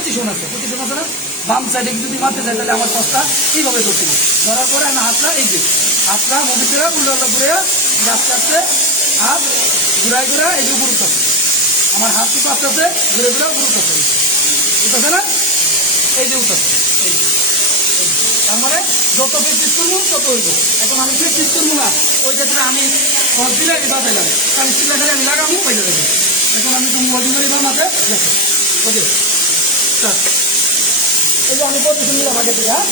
Position আছে না, বাম সাইডে যদি মারতে চাই তাহলে আমার পাশটা এইভাবে ধরতে হবে। ধরার পরে আমি হাতটা মুখে ফেরা উল্টা ঘুরে আস্তে আস্তে হাত ঘুরায় এই যে উপর উঠতেছে, আমার হাত কিন্তু আস্তে আস্তে ঘুরে উপর উঠতেছে না, এই যে উঠতেছে। তার মানে যত প্র্যাকটিস করবো তত হইব। এখন আমি প্র্যাকটিস করবো না, ওই ক্ষেত্রে আমি সহজ দিলে বাজাইলাম, কারণ সিলা খেলে আমি লাগাবো পাইতে দেবো। এখন আমি তুমি ওয়ার্ডিং করে এবার মাথায় দেখো, ওকে এই যে আমি পজিশন নিলাম আগে থেকে, হ্যাঁ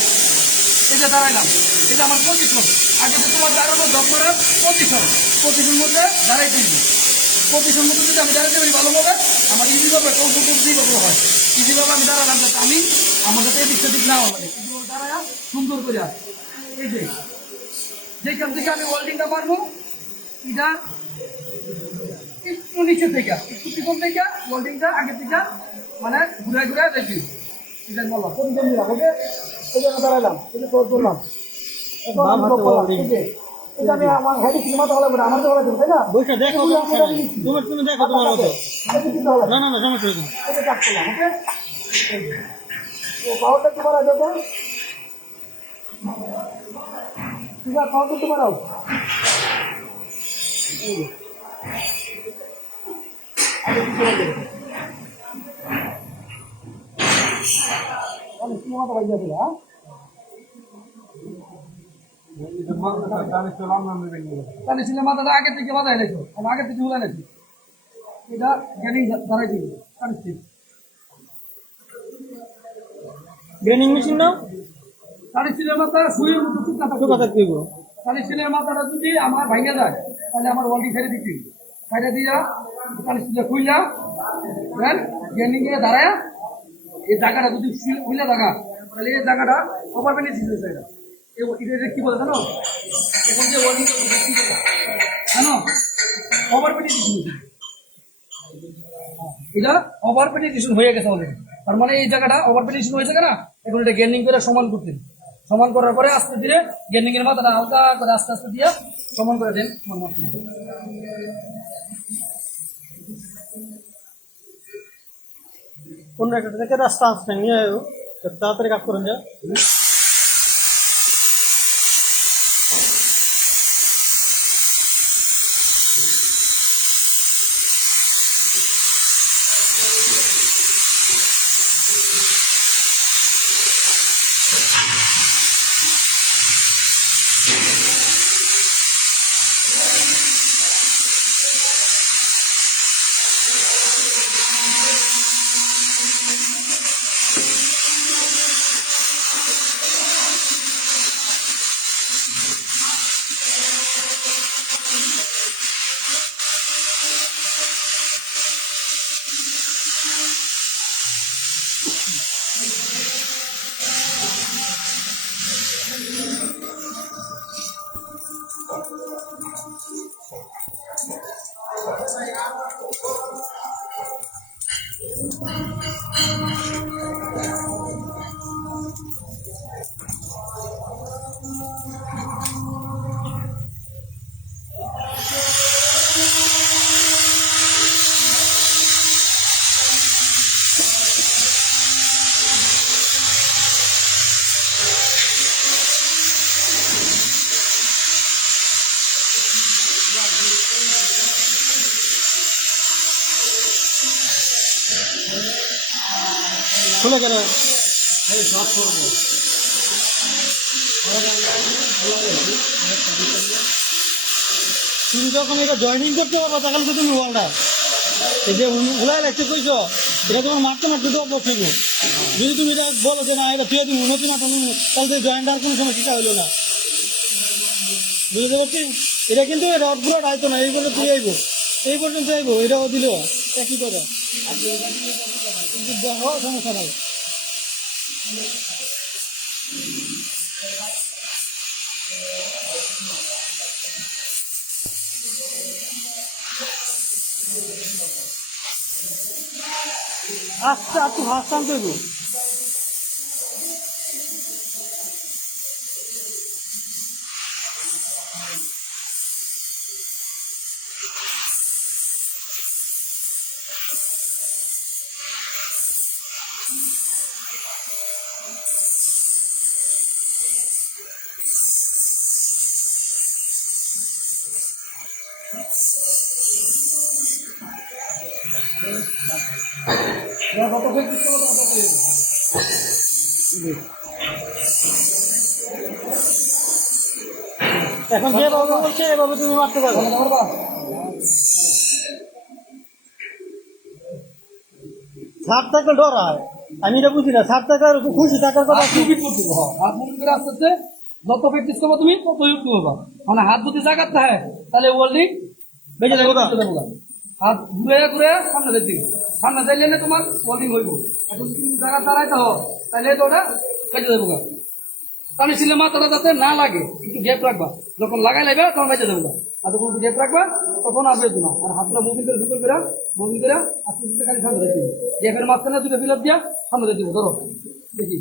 এই যে দাঁড়াইলাম, এই যে আমার পজিশন আগে যে তোমার দাঁড়ানো ড্রপ করার পজিশন মধ্যে দাঁড়াই দিবি। পজিশন মধ্যে যদি আমি দাঁড়াইতে পারি ভালোভাবে আমার ইজিভাবে কৌশল হয়, ইজিভাবে আমি দাঁড়ালাম যাতে আমি আমার যাতে এদিক সেদিক না হওয়া লাগে, দাঁড়ায় সুন্দর করে এই যে যেখান থেকে আমি ওয়েল্ডিংটা মারবো এটা একটু নিচে থেকে একটু পিছন থেকে ওয়েল্ডিংটা আগে থেকে মানে ঘুরে দেখি এটা বললাম পরিজন দিলাম, ওকে এই জন্য দাঁড়াইলাম, এই যে ধরলাম। এটা আমি আমার হেডে সিনেমা তো হলো না, আমার তো হলো তাই না, দেখো দেখো তোমার মতো না সমস্যা নেই, এটা কাট করলাম, ওকে ও পাওয়ারটা তোমার আছে তো ঠিক আছে, পাওয়ারটা তোমার আও সিনেমাটা বাজে আছে, হ্যাঁ মাথাটা আগের থেকে বাজাই রেখো, আগের থেকে উড়ে রেখো, এটা গ্যানিং দাঁড়াই দিবি গ্রেনিং মেশিন নাও, তাহলে সিলের মাথা সুইয়ের মতো শুকা থাকতে হইব। তাহলে সিলের মাথাটা যদি আমার ভাঙে যায় তাহলে আমার ওয়াল্টি ছেড়ে দিচ্ছি, ছেড়ে দিয়া তাহলে সিলে খুইলা গ্যানিং এ দাঁড়ায় এই জায়গাটা যদি খুইলা থাকা তাহলে এই জায়গাটা ওভার পেনি দিচ্ছে, এটা কি বলে জানো, এখন যে ওয়াল্টি জানো ওভার পেনিট্রেশন, এটা ওভার পেনিট্রেশন হয়ে গেছে অলরেডি। তার মানে এই জায়গাটা ওভার পেনিট্রেশন হয়েছে না, এখন এটা গ্যানিং করে সমান করার পরে আস্তে ধীরে গ্যানিং এর মাথাটা হালকা করে আস্তে আস্তে দিয়ে সমান করে দেন। কোন একটা থেকে রাস্তা আসতে নিয়ে তাড়াতাড়ি কাজ করেন যা। খুলে কেন তুমি যখন এটা জয়েনিং করতে পারবো তখন তো তুমি ওয়ালটা এই যে উলাই রাখতে কইছো এটা তোমার মারতে দেওয়া ঠিক, যদি তুমি এটা বলো যে না এটা ফিরে তুমি নতুন মাথা তাহলে জয়েন্ট আর কোনো সমস্যা হইলো না, বুঝতে পারছি। এটা কিন্তু রড গুলো আইতো না, এইগুলো তুই আইবো এই পর্যন্ত আইবো, এটাও দিল একই কথা, দেখো সমস্যা নাই। আস্তে আস্তে ভাত টানতে হইব। কত প্র্যাকটিস করো তত পেয়ে এখন যেভাবে বলছে এভাবে তুমি মারতে পারবে। পারবা। সাত টাকা ডর হয়, আমি এটা বুঝি না। সাত টাকার খুশি টাকার কথা হাত মুভি করতে হবে, হাত মুভি করে আস্তে আস্তে যত প্র্যাকটিস করবো তুমি তত ইউজ করবা। মানে হাত যদি জাগাতে হয় তাহলে ওয়ার্ল্ডিং বেঁচে যাবো না। হাত ঘুরে ঘুরে সামনে যেতে সামনে যাইলে তোমার ওয়ার্ল্ডিং হইব। এখন তুমি জায়গা দাঁড়াইতে হো তাহলে তো ওটা বেঁচে যাবো গা। টানি ছিলে মাথাটা যাতে না লাগে একটু গ্যাপ রাখবা, যখন লাগাই লাগবে তখন বেঁচে যাবো গা। আর যখন গ্যাপ রাখবা তখন আসবে না। আর হাতটা মুভি করে সুন্দর করে মুভি করে আস্তে আস্তে খালি সামনে যেতে গ্যাপের মাঝখানে দুটো ফিল আপ দিয়া সামনে যেতে ধরো দেখি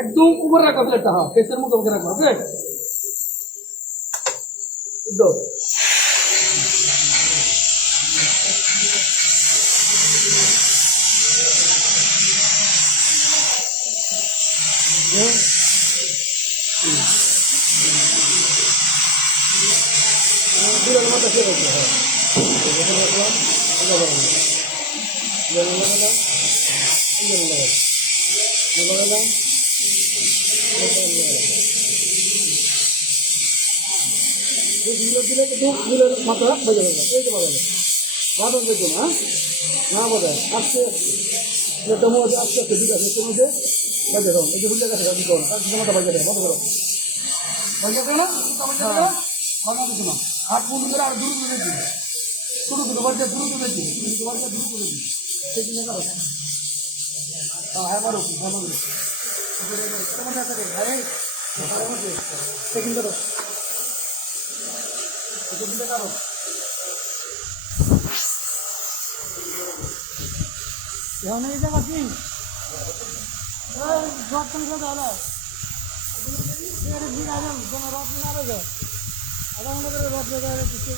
একদম উপরে রাখো প্লেটটা, হ্যাঁ পেসের মতো উপরে রাখো। ওকে মাথা বেজে যাবে, এই তো পাবে বাদন বেজে না, না বোধ আস্তে আস্তে মধ্যে আস্তে আস্তে ঠিক আছে। মধ্যে বাজে দাও, এই যে ভুলে গেছে তার মাথা বাজে দেয়, বন্ধ করো বাজে দেয় না, বাজা দিত না। হাত বন্ধু করে আর দূর করে দিই, শুরু করে বাজে দূর করে দিই, বাজে দূর করে দিই, সেই দিনে কারো হ্যাঁ পারো ভালো করে সেকেন্ড করো কারো এখন এই জায়গা কি রথ সংখ্যা দাদা কোনো রথ না রয়েছে আধা ঘন্টা করে রথ জায়গায় কিছু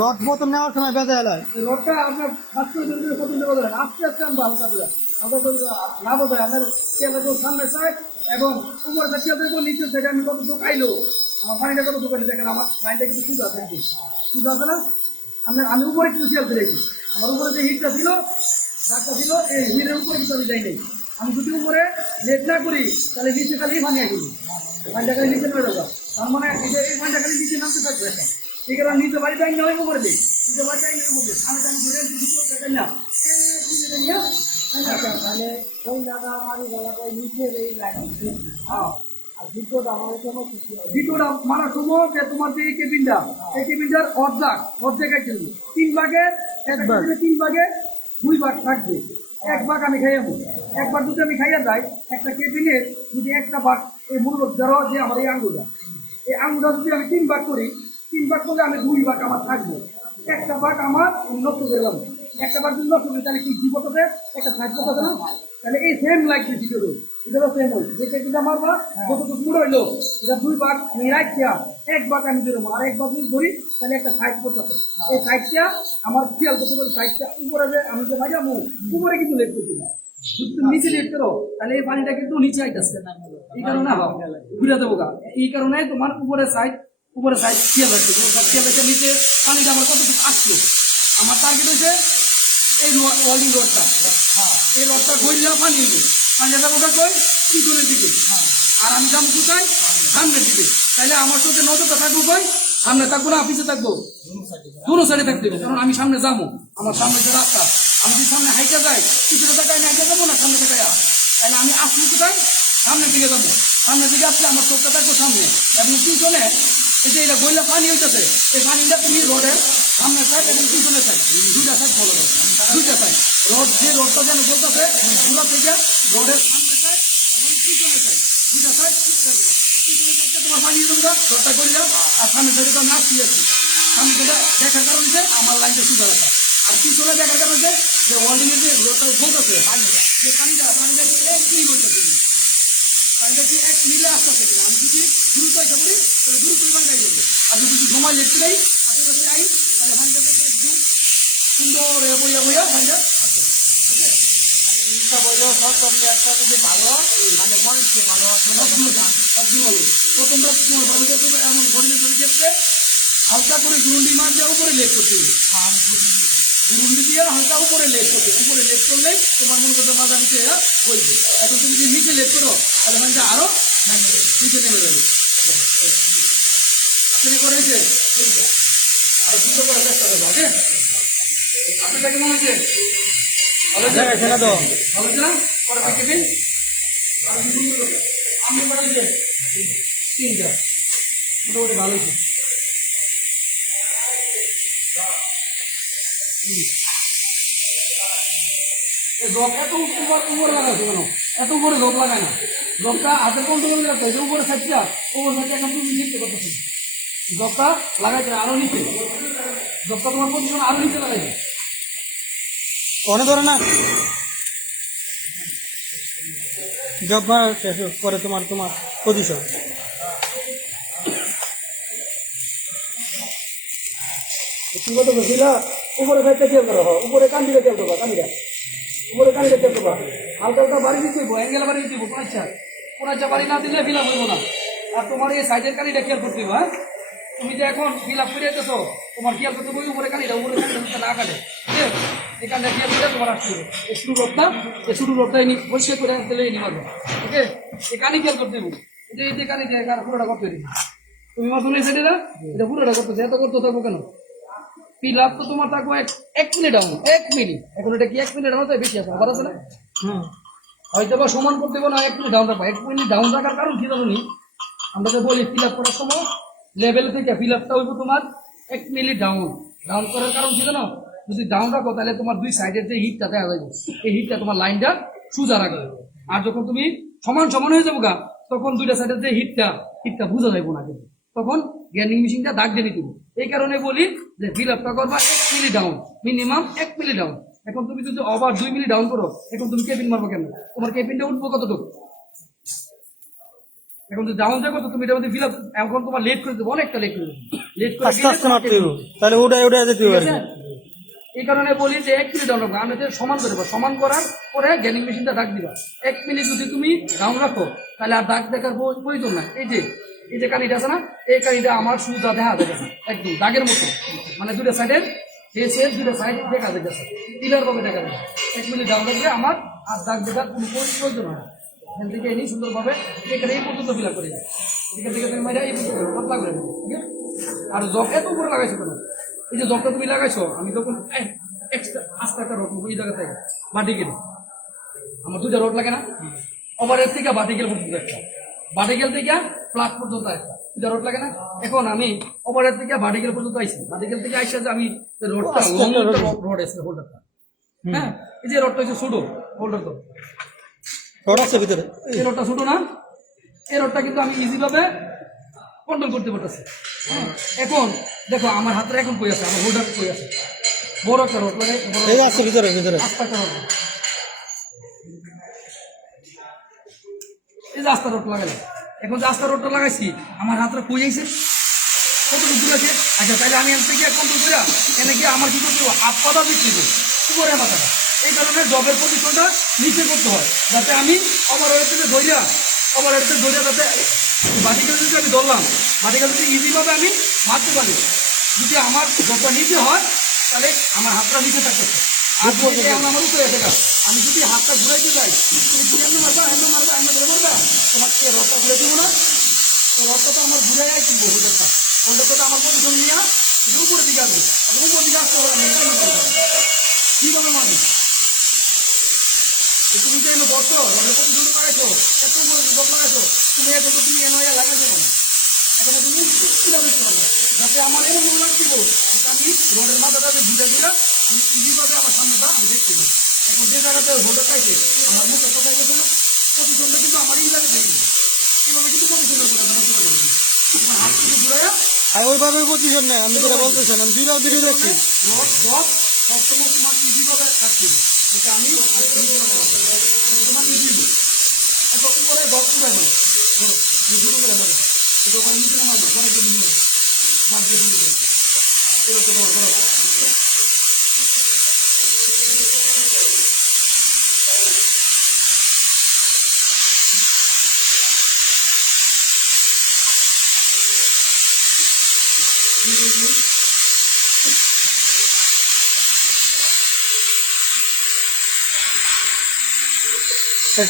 রথ মতন নেওয়ার সময় বেঁধে এলাই রোডটা আপনার ফার্স্ট করে প্রথম দেবেন আস্তে আস্তে আনবো হালকা করে আপনার লাভ হবে। আপনার তেলের সামনে সাইড এবং উপরে তেলের নিচে থেকে আমি কত দুঃখ আইলো আমার পানিটা কত দোকানে দেখেন আমার পানিটা কিন্তু সুদ আছে, সুদ আছে না। আমি উপরে কিছু তেল দিয়েছি, আমার উপরে যে হিটটা ছিল ডাকটা ছিল এই হিটের উপরে কিছু আমি যাই নাই। আমি যদি উপরে লেট না করি তাহলে নিচে খালি পানি আসবে, পানিটা খালি নিচে নেমে যাবে। তার মানে এই পানিটা খালি নিচে নামতে থাকবে এখন। ঠিক আছে নিচে বাড়ি যাই নেওয়া করে দিই, নিচে বাড়ি যাই নেওয়া করে আমি টাইম ধরে দেখেন না তাহলে ওই জায়গা আমার গলাটাই নিচে এই লাগে। হ্যাঁ দ্বিতীয়টা মানার সময় যে তোমার যে এই কেবিনটার অর্ধেক একটা 3 ভাগে 3 ভাগে 2 ভাগ থাকবে। 1 ভাগ আমি খাইয়াবো। একবার যদি আমি খাইয়া যাই একটা কেবিনের যদি একটা ভাগ এই মূল ধরো যে আমার এই আঙুলটা যদি আমি 3 ভাগ করি, 3 ভাগ করলে আমি 2 ভাগ আমার থাকবো। একটা ভাগ আমার নষ্ট করে গেলাম। একটা ভাগ যদি নষ্ট করি তাহলে কি জীবত হবে, একটা থাকবো কথা না। তাহলে এই সেম লাগছে ভিডিও, এটাও সেম হয়। যে কেবিনটা মারবা যতটুকু পুরো হইলো এটা 2 ভাগ আমি রাখিয়া 1 ভাগ আমি ধরবো, আর 1 ভাগ যদি ধরি তাহলে একটা সাইড করতে হবে। এই সাইডটা আমার খেয়াল করতে পারে, সাইডটা উপরে যে আমি যে ভাই যাবো উপরে কিন্তু লেট করতে না, যদি তুমি নিচে লেট করো তাহলে এই পানিটা কিন্তু নিচে আইতেছে। এই কারণে ঘুরে দেবো গা, এই কারণে তোমার উপরে সাইড খেয়াল রাখছে। খেয়াল রাখছে নিচে পানিটা আমার কতটুকু আসলো। আমার টার্গেট হয়েছে এই ওয়ার্ল্ডিং রডটা, এই রডটা গইলা পানি হইবে, পানিটা যাবো কই পিছনের দিকে, আর আমি যাবো কোথায় সামনের দিকে। তাহলে আমার চোখে নজরটা থাকবো কই সামনে থাকবো না পিছিয়ে থাকবো, দুটো সাইডে থাকতে হবে। কারণ আমি সামনে যাবো, আমার সামনে যে রাস্তা, আমি যদি সামনে হাইটা যাই পিছনে তাকায় না হাইটা যাবো না সামনে তাকায়, তাহলে আমি আসলে কোথায় সামনের দিকে যাবো। সামনের দিকে আসলে আমার চোখটা থাকবো সামনে, এবং পিছনে এই যে এটা বইলা পানি হইতেছে, এই পানিটা তুমি রোডের সামনের সাইড এবং পিছনের সাইড দুইটা সাইড ফলো করো, দুইটা সাইড রোড যে রোডটা যেন বলতেছে পুরো থেকে রোডের সামনের সাইড এবং পিছনের সাইড দুইটা সাইড পিছনের সাইডটা তোমার পানি দেবো রোডটা করলে, আর সামনের সাইডে তো আমি আসছি সামনে থেকে দেখার কারণ হচ্ছে আমার লাইনটা সুন্দর রাখা, আর পিছনে দেখার কারণ হচ্ছে যে ওয়ার্ল্ডিং এর যে রোডটা বলতেছে যে পানিটা 1 মিনিট হইতেছে, পানিটা কি 1 মিলে আসতেছে কিনা। আমি যদি দ্রুত আইসা পড়ি তাহলে দ্রুতই বাঙ্গাই যাবে, আর যদি সময় লেগে যাই আশেপাশে আই তাহলে পানিটা একদম সুন্দর বইয়া পানিটা আসছে। প্রথমটা তোমার ভালো করতে হবে, এমন ঘড়ির ক্ষেত্রে হালকা করে গুরুন্ডি মাছ দিয়ে উপরে লেট করতে হবে, গুরুন্ডি দিয়ে হালকা উপরে লেট করতে, উপরে লেট করলেই তোমার মনে করতে মাথা নিচে হইবে। এখন তুমি যদি নিচে লেট করো তাহলে পানিটা আরো নিচে নেমে যাবে। আপনি করেছে আরো সুন্দর করার চেষ্টা করবো। ওকে, আপনার কেমন হয়েছে? ভালো হয়েছে না? তো ভালো হয়েছে না? পরে দেখবেন আমি বাড়াইছে 3টা মোটামুটি ভালো হয়েছে। এত উপরে লাগাইছে কেন? এত উপরে জব লাগায় না, জবটা হাতের কন্ট্রোল রাখতে হয়। উপরে সাইডটা ওপর সাইডটা এখন তুমি নিতে পারতেছো, জবটা লাগাইছে আরো নিচে, জবটা তোমার পজিশন আরো নিচে লাগাইছে অনেক ধরে না জব পরে তোমার পজিশন কি বলতে বলছিলা। উপরে সাইডটা খেয়াল করো, উপরে কান্দিটা খেয়াল করবা, উপরে কান্দিটা খেয়াল করবা, হালকা হালকা বাড়ি দিতে হইব, অ্যাঙ্গেল বাড়ি দিতে হইব, কোন ইচ্ছা বাড়ি না দিলে ফিল আপ হইব না। আর তোমার এই সাইডের কানিটা খেয়াল করতে হইব। হ্যাঁ, তুমি যে এখন ফিল আপ করে যেতেছো তোমার খেয়াল করতে হবে উপরে কানিটা না কাটে, ঠিক আছে? এই কানটা খেয়াল করে তোমার আসতে হবে। এই শুরু রোডটা পরিষ্কার করে দিলে এনে পারবে। ওকে, এই কানি খেয়াল করতে হইব, এই যে কানি যে পুরোটা করতে হইব। তুমি আমার শুনে সাইডে না এটা পুরোটা করতেছে, এত করতে থাকবো কেন? ফিল আপ তো তোমার থাকবো 1 মিনিট ডাউন, 1 মিনিট। এখন এটা কি 1 মিনিট ডাউন বেশি আছে, আবার আছে না? হয়তো বা সমান করতে হবে না, 1 মিনিট ডাউন রাখবো। 1 মিনিট ডাউন রাখার কারণ কি জানো নি? আমরা তো বলি ফিল আপ করার সময় লেভেল থেকে ফিল আপটা হইব তোমার 1 মিনিট ডাউন করার কারণ কি জানো? যদি ডাউন রাখো তাহলে তোমার 2 সাইডের যে হিটটা দেখা যাবে, এই হিটটা তোমার লাইনটা সোজা রাখবে। আর যখন তুমি সমান হয়ে যাবো গা তখন 2টা সাইডের যে হিটটা বোঝা যাইব না, কিন্তু তখন গ্যান্ডিং মেশিনটা দাগ দিয়ে নিতে হবে। এই কারণে বলি যে ফিল আপটা করবা 1 minute down, minimum 1 minute down. এখন তুমি যদি ওভার 2 মিনিট ডাউন করো, এখন তুমি কেবিন মারবো কেন? তোমার কেবিনটা উঠবো কতটুকু? এখন যদি ডাউন থাকো তো তুমি এটা ফিল আপ, এখন তোমার লেট করে দেবো, অনেকটা লেট করে দেবো, লেট করে আস্তে আস্তে মারতে হইব, তাহলে ওটা যেতে হবে। এই কারণে বলি যে 1 মিনিট ডাউন রাখবো, আমি সমান করে দেবো, সমান করার পরে গ্যানিং মেশিনটা দাগ দিবা। 1 মিনিট যদি তুমি ডাউন রাখো তাহলে আর দাগ দেখার প্রয়োজন নাই। এই যে কানিটা আছে না, এই কানিটা আমার সুজা দেখা যাবে একদম দাগের মতো, মানে 2টা সাইডের ফেসের 2টা সাইড দেখা যাচ্ছে, ক্লিয়ার ভাবে দেখা যাবে। 1 মিনিট ডাউন রাখলে আমার আর দাগ দেখার কোনো প্রয়োজন হয় না। এখান থেকে এনে সুন্দরভাবে এখানে এই পর্যন্ত ফিল আপ করে দেবে, এখান থেকে তুমি মাইরা এই পর্যন্ত পাতলা করে দেবে, ঠিক আছে? আর জব এত উপরে লাগাইছো কেন? এই যে জবটা তুমি লাগাইছো, আমি তখন এক্সট্রা আস্তে একটা রড এই জায়গা থেকে বাটি গেলে আমার 2টা রড লাগে না, ওভারের থেকে বাটি গেলে পর্যন্ত একটা ভার্টিক্যাল থেকে ফ্ল্যাট পর্যন্ত একটা এটা রড লাগে না। এখন আমি ওভারের থেকে ভার্টিক্যাল পর্যন্ত আইছি, ভার্টিক্যাল থেকে আইসা যে আমি রডটা লং রড আছে হোল্ডারটা, হ্যাঁ এই যে রডটা হচ্ছে ছোট হোল্ডার, তো রড আছে ভিতরে। এই রডটা ছোট না, এই রডটা কিন্তু আমি ইজি ভাবে কন্ট্রোল করতে পারতেছি। হ্যাঁ এখন দেখো আমার হাতটা এখন কই আছে, আমার হোল্ডার কই আছে, বড় একটা রড লাগে, এই যে আছে ভিতরে ভিতরে। আস্তা একটা রড, এই যে আস্তা রড লাগাইলাম। এখন যে আস্তা রডটা লাগাইছি আমার হাতটা কই আইছে, কতটুকু দূর আছে। আচ্ছা তাহলে আমি এখান থেকে কন্ট্রোল করে এনে গিয়ে আমার কি করতে হবে, হাত পাতা বিক্রি করবো উপরে মাথাটা। এই কারণে জবের পজিশনটা নিচে করতে হয়, যাতে আমি ওভারহেড থেকে ধরিয়া যাতে ভার্টিক্যাল যদি আমি ধরলাম, ভার্টিক্যাল যদি ইজিভাবে আমি মারতে পারি। যদি আমার জবটা নিচে হয় তাহলে আমার হাতটা নিচে থাকতেছে, আর যদি এখন আমার উপরে আছে গা, আমি যদি হাতটা ঘুরাইতে যাই তুমি কি এমনি মারবা, এমনি মারবা, এমনি ধরে মারবা, তোমার এই রথটা ঘুরে দেবো না, এই রথটা তো আমার ঘুরে কিনবো হোটেলটা, হোটেলটা তো আমার পজিশন নিয়ে এটা উপরের দিকে আসবে, আর উপর দিকে আসতে হবে আমি কীভাবে মারবি। তুমি যে এনে বসো রথের পজিশন লাগাইছো, এত উপরে জব লাগাইছো, তুমি এখন তো তুমি এনে লাগাইছো না, এখন তুমি কীভাবে চলবে, যাতে আমার এমন মনে রাখছিল আমি রোডের মাথাটা ঘুরে ঘুরে আমি ইজিভাবে আমার সামনেটা আমি দেখতে পাই। এখন যে জায়গাতে হোল্ডার পাইছে আমার মুখে কোথায় গেছে না, পজিশনটা কিন্তু আমার এই জায়গায় দেখি এইভাবে কিন্তু পজিশনের করে দেওয়া চলে যাবে, তোমার হাত থেকে ঘুরে আর ওইভাবে পজিশন নেই, আমি যেটা বলতেছেন আমি দুইটাও দিকে দেখছি। রড ডট সবসময় তোমার ইজিভাবে কাটছিল, সেটা আমি তোমার ইজি এত উপরে ডট পুরাই হবে, ধরো শুরু করে হবে এটা ওখানে নিচে নামাবো পরে তো নিয়ে বাদ দিয়ে শুরু করে এরকম ধরো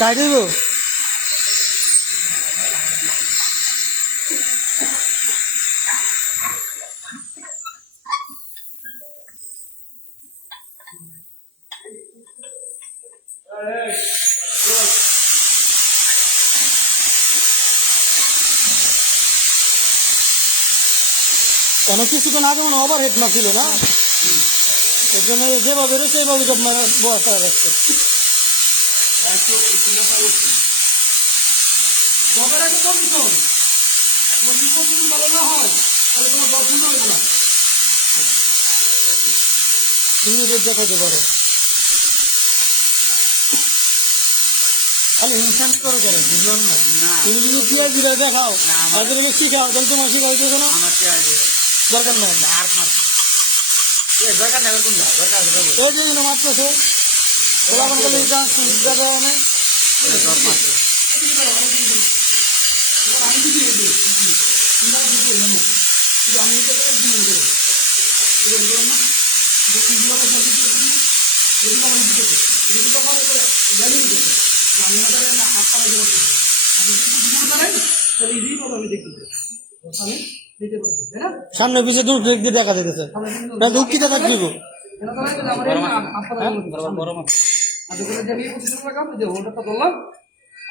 টাইট হইব। অনেক কিছুক্ষণ আগে মনে ওভার হেড মারছিল না, এর জন্য যেভাবে রয়েছে এইভাবে সব বসা রাখছে। জবের আগে পজিশন তোমার যদি ভালো না হয় তাহলে তোমার জব সুন্দর হইব না। তুমি এদের দেখাতে পারো, খালি হিংসামি করে করে বুঝলাম না। তুমি যদি দিয়ে দিলে দেখাও তাদের শিখাও, তাহলে তোমার শিখা হইতেছে না, দরকার নাই। ওই যে মারতেছে ওরা চান্স দেখা অনেক আমি যদি আমি সামনে পিছিয়ে দূর ব্রেক দিয়ে দেখা যেতেছে না, দুঃখিত থাকবিব।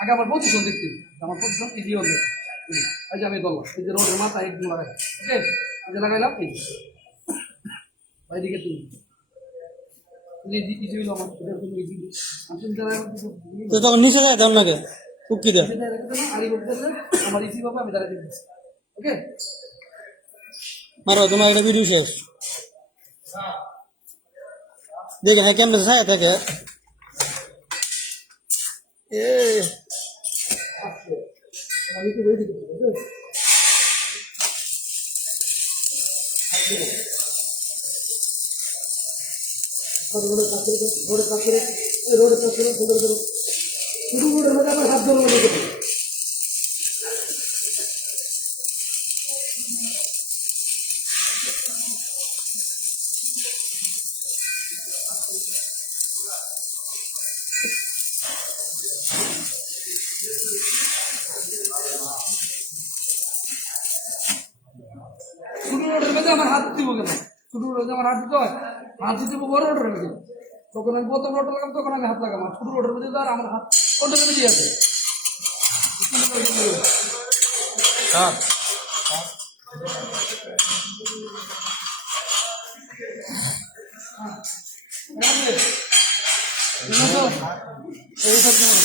আগে আমার পজিশন দেখতে আমার পজিশন ইজি হবে, এই যে আমি ধরলাম এই যে রোডের মাথা একদম লাগাই, ওকে আগে লাগাইলাম এই এইদিকে তুমি ইজি হইলো আমার ইজি তো তখন নিচে যায় তখন লাগে উকি দেয় আমার ইজি পাবো আমি দাঁড়াতে দিচ্ছি, ওকে মারো তোমার একটা ভিডিও শেষ দেখে হ্যাঁ কেমন ছায়া থাকে এ আমি কি বলে দিচ্ছি রোডের পাশে সুন্দর করো শুধু রোডের মধ্যে আমার হাত ধরো শুধু রোডের মধ্যে আমার হাত দিব কেন, শুধু রোডে আমার হাত দিতে হয়, হাত দিতে বড় রোডের মধ্যে তখন আমি প্রথম রোড লাগাম তখন আমি হাত লাগাম, আর শুধু রোডের মধ্যে তো আর আমার হাত কোনটা মধ্যে আছে এই সব তোমার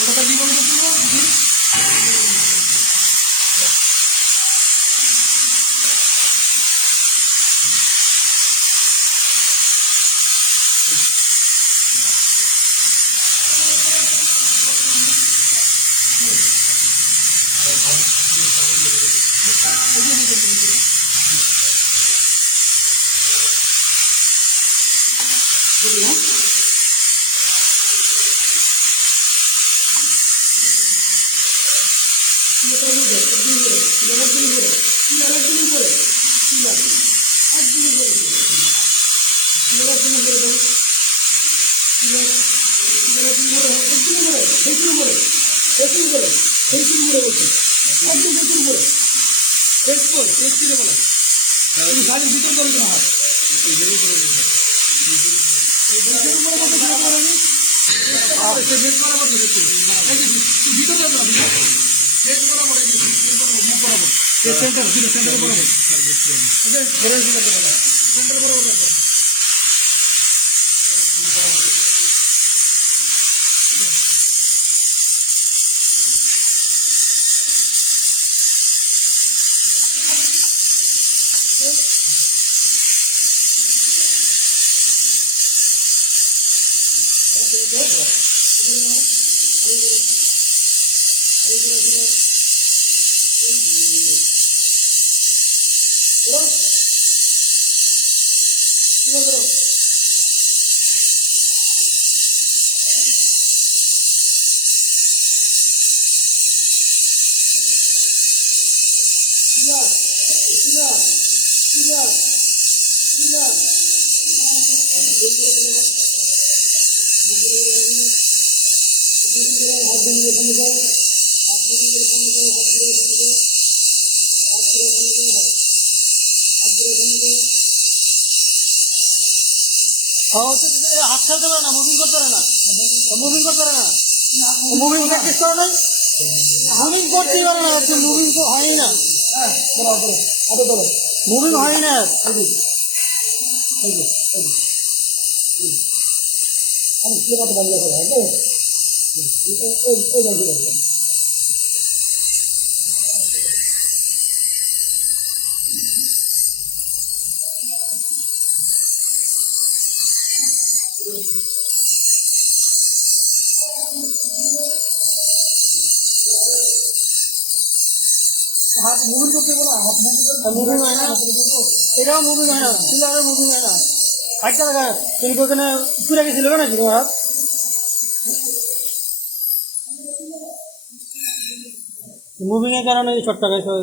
ওটা কি বলবো হাত ছাড়তে পারে না, মুভিং করতে পারে না, মুভিং করতে পারে না, মুভিং প্র্যাকটিস করে নাই, মুভিং করতেই পারে না, মুভিং হয়ই না, মুভিং হয় না। হাত মুভিং করতে বলো, হাত মুভিং হয় না, এটাও মুভিং হয় না, সিলারের মুভিং হয় না। হাইটটা দেখা তুমি তো ওখানে পুরে গেছিল নাকি তোমার হাত? মুভিং এর কারণে এই শর্টটা গেছে।